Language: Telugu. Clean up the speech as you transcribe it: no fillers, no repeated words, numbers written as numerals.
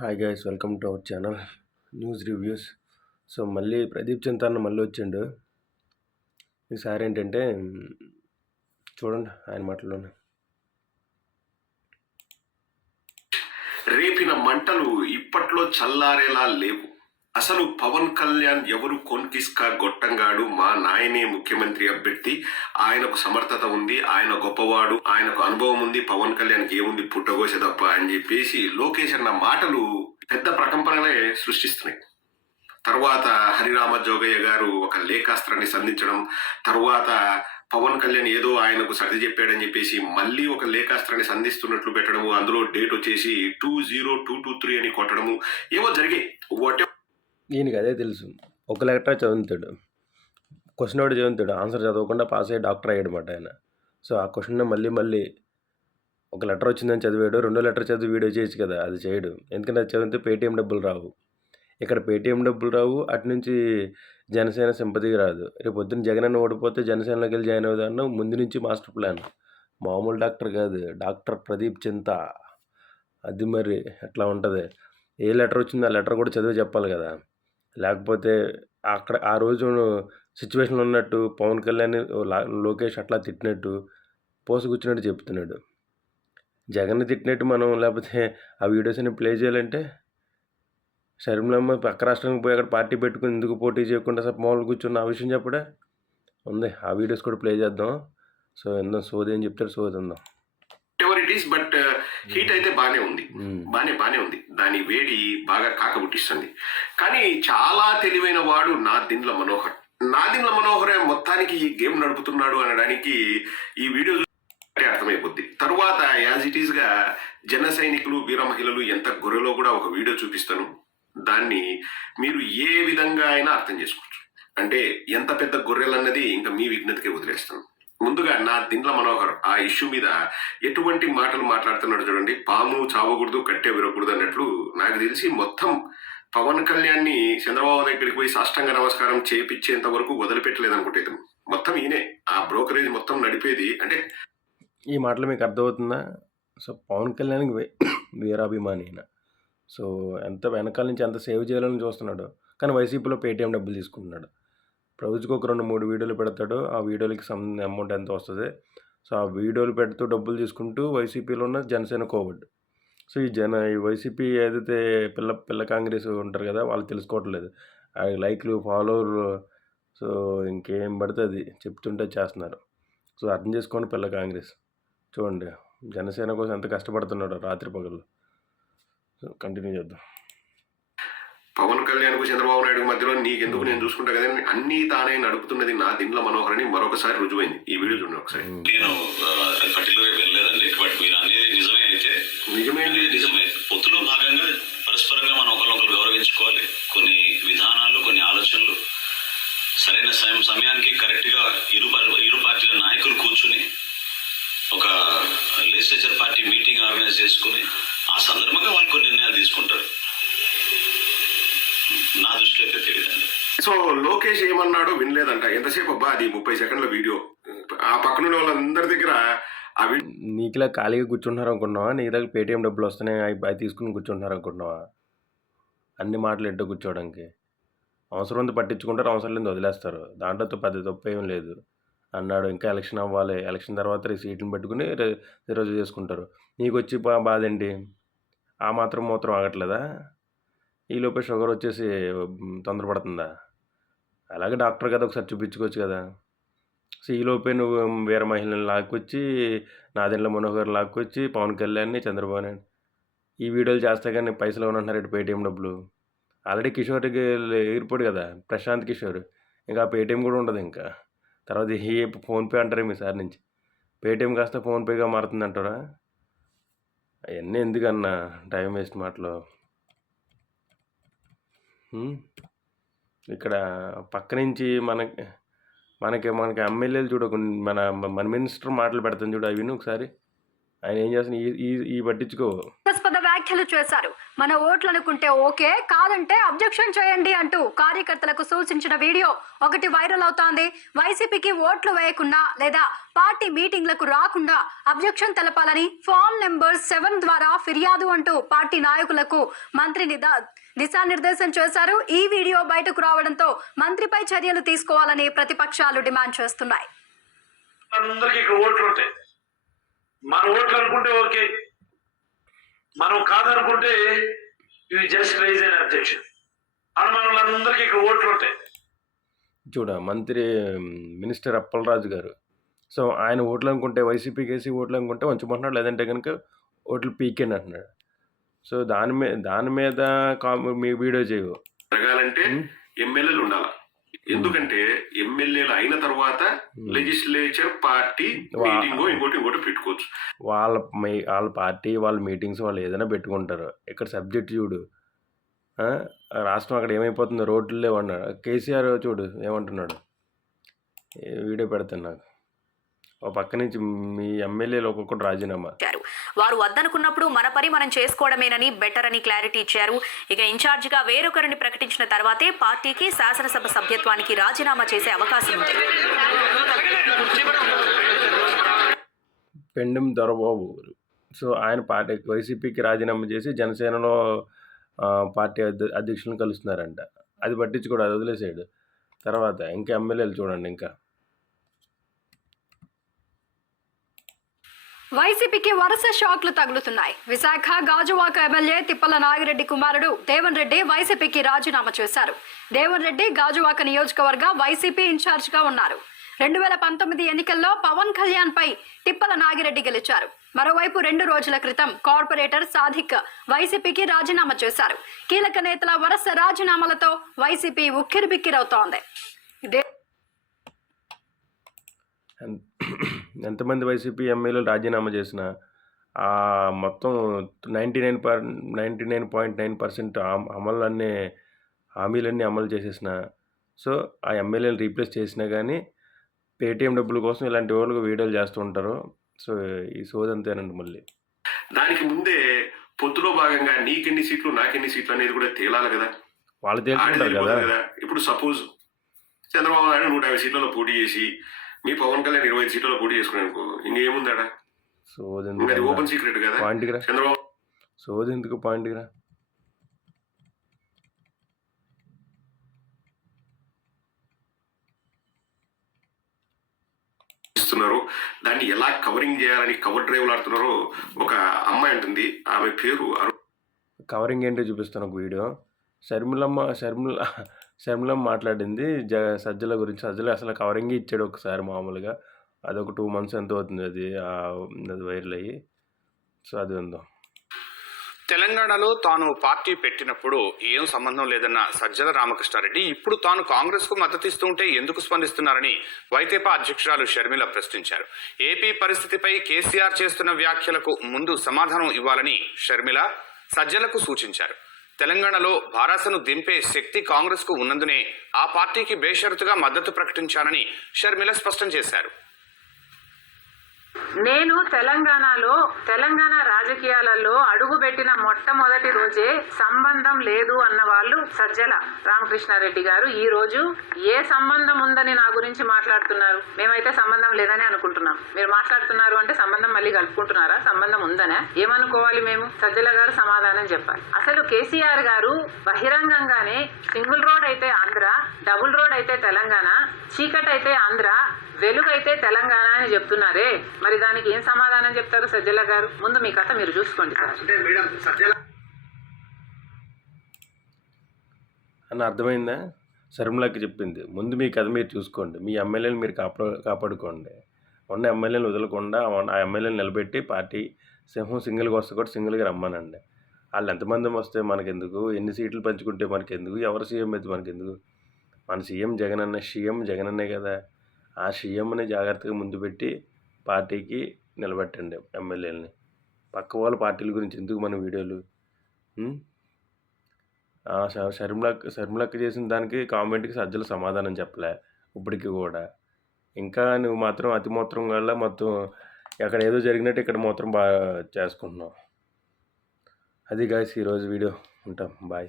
Hi guys, welcome to our channel news reviews. So మళ్ళీ ప్రదీప్ చింతాన్న మళ్ళీ వచ్చిండు. ఈసారి ఏంటంటే చూడండి ఆయన మాటల్లోనే. రేపిన మంటలు ఇప్పట్లో చల్లారేలా లేవు. అసలు పవన్ కళ్యాణ్ ఎవరు? కొన్కిస్కా గొట్టంగాడు, మా నాయనే ముఖ్యమంత్రి అభ్యర్థి, ఆయనకు సమర్థత ఉంది, ఆయన గొప్పవాడు, ఆయనకు అనుభవం ఉంది, పవన్ కళ్యాణ్కి ఏముంది పుట్టగోస తప్ప అని చెప్పేసి లోకేష్ అన్న మాటలు పెద్ద ప్రకంపనలే సృష్టిస్తున్నాయి. తర్వాత హరిరామ జోగయ్య గారు ఒక లేఖాస్త్రాన్ని సంధించడం, తర్వాత పవన్ కళ్యాణ్ ఏదో ఆయనకు సర్ది చెప్పాడని చెప్పేసి మళ్ళీ ఒక లేఖాస్త్రాన్ని సంధిస్తున్నట్లు పెట్టడము, అందులో డేట్ వచ్చేసి 20223 అని కొట్టడము, ఏవో జరిగాయి. ఈయనకి అదే తెలుసు. ఒక లెటర్ చదువుతాడు, క్వశ్చన్ ఒకటి చదువుతాడు, ఆన్సర్ చదవకుండా పాస్ అయ్యి డాక్టర్ అయ్యాడనమాట ఆయన. సో ఆ క్వశ్చన్ మళ్ళీ ఒక లెటర్ వచ్చిందని చదివాడు, రెండో లెటర్ చదివి వీడియో చేయొచ్చు కదా, అది చేయడు. ఎందుకంటే అది చదివితే పేటీఎం డబ్బులు రావు. ఇక్కడ పేటీఎం డబ్బులు రావు, అటు నుంచి జనసేన సింపతికి రాదు. రేపు పొద్దున్న జగన్ ఓడిపోతే జనసేనలోకి వెళ్ళి జాయిన్ అవుదాను ముందు నుంచి మాస్టర్ ప్లాన్. మామూలు డాక్టర్ కాదు, డాక్టర్ ప్రదీప్ చింత. అది మరి ఎట్లా ఉంటుంది. ఏ లెటర్ వచ్చిందో ఆ లెటర్ కూడా చదివి చెప్పాలి కదా. లేకపోతే అక్కడ ఆ రోజు సిచ్యువేషన్లో ఉన్నట్టు పవన్ కళ్యాణ్ లోకేష్ అట్లా తిట్టినట్టు పోసుకొచ్చినట్టు చెప్తున్నాడు. జగన్ తిట్టినట్టు మనం లేకపోతే ఆ వీడియోస్ని ప్లే చేయాలంటే షర్మిలమ్మ పక్క రాష్ట్రానికి పోయి అక్కడ పార్టీ పెట్టుకుని ఎందుకు పోటీ చేయకుండా మామూలు కూర్చున్న ఆ విషయం చెప్పడే ఉంది. ఆ వీడియోస్ కూడా ప్లే చేద్దాం. సో ఎంతో సోది అని చెప్తారు, సోదిందాం. బట్ హీట్ అయితే బానే ఉంది, బానే ఉంది. దాని వేడి బాగా కాకబుట్టిస్తుంది. కానీ చాలా తెలివైన వాడు నాదెండ్ల మనోహర్. నాదెండ్ల మనోహరే మొత్తానికి ఈ గేమ్ నడుపుతున్నాడు అనడానికి ఈ వీడియో అర్థమైపోద్ది. తరువాత యాజ్ ఇట్ ఈస్ గా జన సైనికులు, వీర మహిళలు ఎంత గొర్రెలో కూడా ఒక వీడియో చూపిస్తాను. దాన్ని మీరు ఏ విధంగా అయినా అర్థం చేసుకోవచ్చు. అంటే ఎంత పెద్ద గొర్రెలన్నది ఇంకా మీ విజ్ఞతకే వదిలేస్తాను. ముందుగా నాదెండ్ల మనోహర్ ఆ ఇష్యూ మీద ఎటువంటి మాటలు మాట్లాడుతున్నాడు చూడండి. పాము చావకూడదు, కట్టె విరగకూడదు అన్నట్లు నాకు తెలిసి మొత్తం పవన్ కళ్యాణ్ని చంద్రబాబు దగ్గరికి పోయి సాష్టాంగ నమస్కారం చేపించేంత వరకు వదిలిపెట్టలేదు అనుకుంటే మొత్తం ఈయనే ఆ బ్రోకరేజ్ మొత్తం నడిపేది. అంటే ఈ మాటలు మీకు అర్థమవుతుందా? సో పవన్ కళ్యాణ్కి వీరాభిమాని అయినా, సో ఎంత వెనకాల నుంచి ఎంత సేవ్ చేయాలని చూస్తున్నాడు. కానీ వైసీపీలో పేటీఎం డబ్బులు తీసుకుంటున్నాడు. రోజుకు ఒక 2-3 వీడియోలు పెడతాడు. ఆ వీడియోలకి అమౌంట్ ఎంత వస్తుంది. సో ఆ వీడియోలు పెడుతూ డబ్బులు తీసుకుంటూ వైసీపీలో ఉన్న జనసేన కోవిడ్. సో ఈ వైసీపీ ఏదైతే పిల్ల కాంగ్రెస్ ఉంటారు కదా, వాళ్ళు తెలుసుకోవట్లేదు. లైక్లు, ఫాలోవర్లు, సో ఇంకేం పడితే అది చెప్తుంటే చేస్తున్నారు. సో అర్థం చేసుకోండి పిల్ల కాంగ్రెస్. చూడండి జనసేన కోసం ఎంత కష్టపడుతున్నాడు రాత్రి పగలు. సో కంటిన్యూ చేద్దాం. పవన్ కళ్యాణ్ కు చంద్రబాబు నాయుడు మధ్యలో నీకెందుకు, నేను చూసుకుంటా కదా, అన్ని తానే నడుపుతున్నది నాదెండ్ల మనోహర్ అని మరొకసారి రుజువైంది. ఈ వీడియో చూడండి ఒకసారి. నేను పర్టికులర్ వెళ్ళలేదండి, బట్ మీరు అనేది నిజమే. అయితే నిజమే. పొత్తులో భాగంగా పరస్పరంగా మనం ఒకరినొకరు గౌరవించుకోవాలి. కొన్ని విధానాలు, కొన్ని ఆలోచనలు సరైన సమయానికి కరెక్ట్గా ఇరు పార్టీల నాయకులు కూర్చుని ఒక లెజిస్లేచర్ పార్టీ మీటింగ్ ఆర్గనైజ్ చేసుకుని ఆ సందర్భంగా వాళ్ళు కొన్ని నిర్ణయాలు తీసుకుంటారు. నా దృష్టిలో అయితే తెలియదండి. సో లోకేష్ ఏమన్నాడో వినలేదంట. ఎంతసేపు అబ్బా, అది 30 సెకండ్ల వీడియో. ఆ పక్కన వాళ్ళందరి దగ్గర నీకులా ఖాళీగా కూర్చుంటున్నారు అనుకుంటున్నావా? నీ దగ్గర పేటీఎం డబ్బులు వస్తున్నాయి అవి తీసుకుని కూర్చుంటున్నారు అనుకుంటున్నావా? అన్ని మాటలు ఎడ్డో కూర్చోవడానికి అవసరం ఉంది పట్టించుకుంటారు, అవసరం లేదు వదిలేస్తారు. దాంట్లో పెద్ద తప్పు ఏం లేదు అన్నాడు. ఇంకా ఎలక్షన్ అవ్వాలి, ఎలక్షన్ తర్వాత సీట్లను పెట్టుకుని ఈరోజు చేసుకుంటారు. నీకు వచ్చి బాధ ఏంటి? ఆ మాత్రం ఆగట్లేదా? ఈలోపే షుగర్ వచ్చేసి తొందరపడుతుందా? అలాగే డాక్టర్ కదా, ఒకసారి చూపించుకోవచ్చు కదా. సో ఈలోపే నువ్వు వీర మహిళని లాక్కొచ్చి, నాదెండ్ల మనోహర్ లాక్కొచ్చి, పవన్ కళ్యాణ్ని, చంద్రబాబు నాయుడు ఈ వీడియోలు చేస్తే కానీ పైసలు ఏమనంటున్నారు ఇటు పేటీఎం డబ్బులు. ఆల్రెడీ కిషోర్కి ఎగిరిపోడు కదా ప్రశాంత్ కిషోర్, ఇంకా పేటీఎం కూడా ఉండదు. ఇంకా తర్వాత ఈ ఫోన్పే అంటారు మీ సార్ నుంచి. పేటీఎం కాస్త ఫోన్పేగా మారుతుంది అంటారా? అవన్నీ ఎందుకన్నా టైం వేస్ట్ మాటలు. ఇక్కడ పక్క నుంచి మనకి ఎమ్మెల్యేలు చూడ, మన మినిస్టర్ మాటలు పెడతాను చూడు, అవి ఒకసారి ఆయన ఏం చేస్తాను ఈ పట్టించుకో. వ్యాఖ్యలు చేశారు. మన ఓట్లనుకుంటే ఓకే, కాదంటే అబ్జెక్షన్ చేయండి అంటూ కార్యకర్తలకు సూచించిన వీడియో ఒకటి వైరల్ అవుతోంది. వైసీపీకి ఓట్లు వేయకుండా లేదా పార్టీ మీటింగ్లకు రాకుండా అబ్జెక్షన్ తెలపాలని ఫామ్ నెంబర్ 7 ద్వారా ఫిర్యాదు అంటూ పార్టీ నాయకులకు మంత్రి దిశానిర్దేశం చేశారు. ఈ వీడియో బయటకు రావడంతో మంత్రిపై చర్యలు తీసుకోవాలని ప్రతిపక్షాలు డిమాండ్ చేస్తున్నాయి. అందరికి ఇక్కడ ఓట్లు ఉంటాయి. మన ఓట్లు అనుకుంటే ఓకే, మనం కాదనుకుంటే you just raise an objection అని మనలందరికీ ఇక్కడ ఓట్లు ఉంటాయి. చూడ మంత్రి మినిస్టర్ అప్పలరాజు గారు, సో ఆయన ఓట్లు అనుకుంటే వైసీపీకి వేసి ఓట్లు అనుకుంటే ఉంచమంటున్నాడు, లేదంటే కనుక ఓట్లు పీకేండి అంటున్నాడు. సో దాని మీద మీ వీడియో చేయవు జరగాలంటే ఎమ్మెల్యేలు ఉండాలి. ఎందుకంటే ఎమ్మెల్యేలు అయిన తర్వాత లెజిస్లేచర్ పార్టీ మీటింగ్ ఇంకోటి పెట్టుకోవచ్చు. వాళ్ళ పార్టీ వాళ్ళ మీటింగ్స్ వాళ్ళు ఏదైనా పెట్టుకుంటారు. ఇక్కడ సబ్జెక్ట్ చూడు, రాష్ట్రం అక్కడ ఏమైపోతుందో, రోడ్లు లేవన్నాడు. కేసీఆర్ చూడు ఏమంటున్నాడు, వీడియో పెడతాను. నాకు ఒక పక్క నుంచి మీ ఎమ్మెల్యేలు ఒక్కొక్కటి రాజీనామా. వారు వద్దనుకున్నప్పుడు మన పని మనం చేసుకోవడమేనని బెటర్ అని క్లారిటీ ఇచ్చారు. ఇక ఇన్ఛార్జిగా వేరొకరిని ప్రకటించిన తర్వాతే పార్టీకి శాసనసభ సభ్యత్వానికి రాజీనామా చేసే అవకాశం ఉంది. పెండెం దొరబాబు, సో ఆయన పార్టీ వైసీపీకి రాజీనామా చేసి జనసేనలో పార్టీ అధ్యక్షులను కలుస్తున్నారంట. అది పట్టించుకోడు, అది వదిలేసాడు. తర్వాత ఇంకా ఎమ్మెల్యేలు చూడండి. ఇంకా వైసీపీకి వరుస షాక్లు తగులుతున్నాయి. విశాఖ గాజువాక ఎమ్మెల్యే తిప్పల నాగిరెడ్డి కుమారుడు దేవన్ రెడ్డి వైసీపీకి రాజీనామా చేశారు. దేవన్ రెడ్డి గాజువాక నియోజకవర్గ వైసీపీ ఇన్ఛార్జిగా ఉన్నారు. 2019 ఎన్నికల్లో పవన్ కళ్యాణ్ పై తిప్పల నాగిరెడ్డి గెలిచారు. మరోవైపు 2 రోజుల క్రితం కార్పొరేటర్ సాదిక్ వైసీపీకి రాజీనామా చేశారు. కీలక నేతల వరుస రాజీనామాలతో వైసీపీ ఉక్కిరిబిక్కిరవుతోంది. ఎంతమంది వైసీపీ ఎమ్మెల్యేలు రాజీనామా చేసినా మొత్తం 99.9% హామీలన్నీ అమలు చేసేసిన, సో ఆ ఎమ్మెల్యేలు రీప్లేస్ చేసినా కానీ పేటీఎం డబ్బుల కోసం ఇలాంటి వాళ్ళు వీడియోలు చేస్తూ ఉంటారు. సో ఈ సోదంతేనండి. మళ్ళీ దానికి ముందే పొత్తులో భాగంగా నీకెన్ని సీట్లు నాకెన్ని సీట్లు అనేది కూడా తేలాలి కదా, వాళ్ళు తేల్చుకుంటారు కదా. ఇప్పుడు సపోజ్ చంద్రబాబు నాయుడు 150 సీట్లలో పోటీ చేసి మీ పవన్ కళ్యాణ్ 20 సీట్లలో పోటీ చేసుకుని అనుకో, ఇంకేముందాడా? అది ఓపెన్ సీక్రెట్ కదా. చంద్రబాబు సోదెందుకు పాయింట్కి రా. ఇస్తున్నారు, దాన్ని ఎలా కవరింగ్ చేయాలని కవర్ డ్రైవ్లు ఆడుతున్నారో. ఒక అమ్మాయి ఉంటుంది, ఆమె పేరు కవరింగ్ ఏంటో చూపిస్తాను ఒక వీడియో. శర్మిలమ్మ మాట్లాడింది సజ్జల గురించి. సజ్జల అసలు కవరింగ్ ఇచ్చాడు ఒకసారి మామూలుగా. అదొక 2 months ఎంత అవుతుంది అది వైరల్ అయ్యి. సో అది ఉందో. తెలంగాణలో తాను పార్టీ పెట్టినప్పుడు ఏం సంబంధం లేదన్న సజ్జల రామకృష్ణారెడ్డి ఇప్పుడు తాను కాంగ్రెస్ కు మద్దతిస్తూ ఉంటే ఎందుకు స్పందిస్తున్నారని వైతేపా అధ్యక్షురాలు షర్మిల ప్రశ్నించారు. ఏపీ పరిస్థితిపై కేసీఆర్ చేస్తున్న వ్యాఖ్యలకు ముందు సమాధానం ఇవ్వాలని షర్మిల సజ్జలకు సూచించారు. తెలంగాణలో భారాసను దింపే శక్తి కాంగ్రెస్ కు ఉన్నందునే ఆ పార్టీకి బేషరతుగా మద్దతు ప్రకటించానని షర్మిల స్పష్టం చేశారు. నేను తెలంగాణ రాజకీయాలలో అడుగుపెట్టిన మొట్టమొదటి రోజే సంబంధం లేదు అన్న వాళ్ళు సజ్జల రామకృష్ణారెడ్డి గారు ఈ రోజు ఏ సంబంధం ఉందని నా గురించి మాట్లాడుతున్నారు? మేమైతే సంబంధం లేదని అనుకుంటున్నాం. మీరు మాట్లాడుతున్నారు అంటే సంబంధం మళ్ళీ కలుపుకుంటున్నారా? సంబంధం ఉందనే ఏమనుకోవాలి మేము? సజ్జల గారు సమాధానం చెప్పాలి. అసలు కేసీఆర్ గారు బహిరంగంగానే సింగిల్ రోడ్ అయితే ఆంధ్ర, డబుల్ రోడ్ అయితే తెలంగాణ, చీకటి అయితే ఆంధ్ర, వెలుగైతే తెలంగాణ అని చెప్తున్నారే, మరి దానికి ఏం సమాధానం చెప్తారు సజ్జల గారు? ముందు మీ కథ మీరు చూసుకోండి సార్. అని అర్థమైందా? శర్మిలకి చెప్పింది, ముందు మీ కథ మీరు చూసుకోండి, మీ ఎమ్మెల్యేలు మీరు కాపాడుకోండి, ఉన్న ఎమ్మెల్యేలు వదలకుండా ఆ ఎమ్మెల్యేలు నిలబెట్టి పార్టీ సింహం సింగిల్గా వస్తే కూడా సింగిల్గా రమ్మనండి. వాళ్ళు ఎంతమంది వస్తే మనకెందుకు, ఎన్ని సీట్లు పంచుకుంటే మనకెందుకు, ఎవరు సీఎం అయితే మనకెందుకు? మన సీఎం జగనన్నే కదా. ఆ సీఎంని జాగ్రత్తగా ముందు పెట్టి పార్టీకి నిలబెట్టండి ఎమ్మెల్యేలని. పక్క వాళ్ళ పార్టీల గురించి ఎందుకు మన వీడియోలు? శర్మిలక్క చేసిన దానికి కామెంట్కి సజ్జల సమాధానం చెప్పలే ఇప్పటికి కూడా. ఇంకా నువ్వు మాత్రం అతి మూత్రం వల్ల మొత్తం ఎక్కడ ఏదో జరిగినట్టు ఇక్కడ మాత్రం బాగా చేసుకుంటున్నావు. అది గాయస్ ఈరోజు వీడియో. ఉంటాం, బాయ్.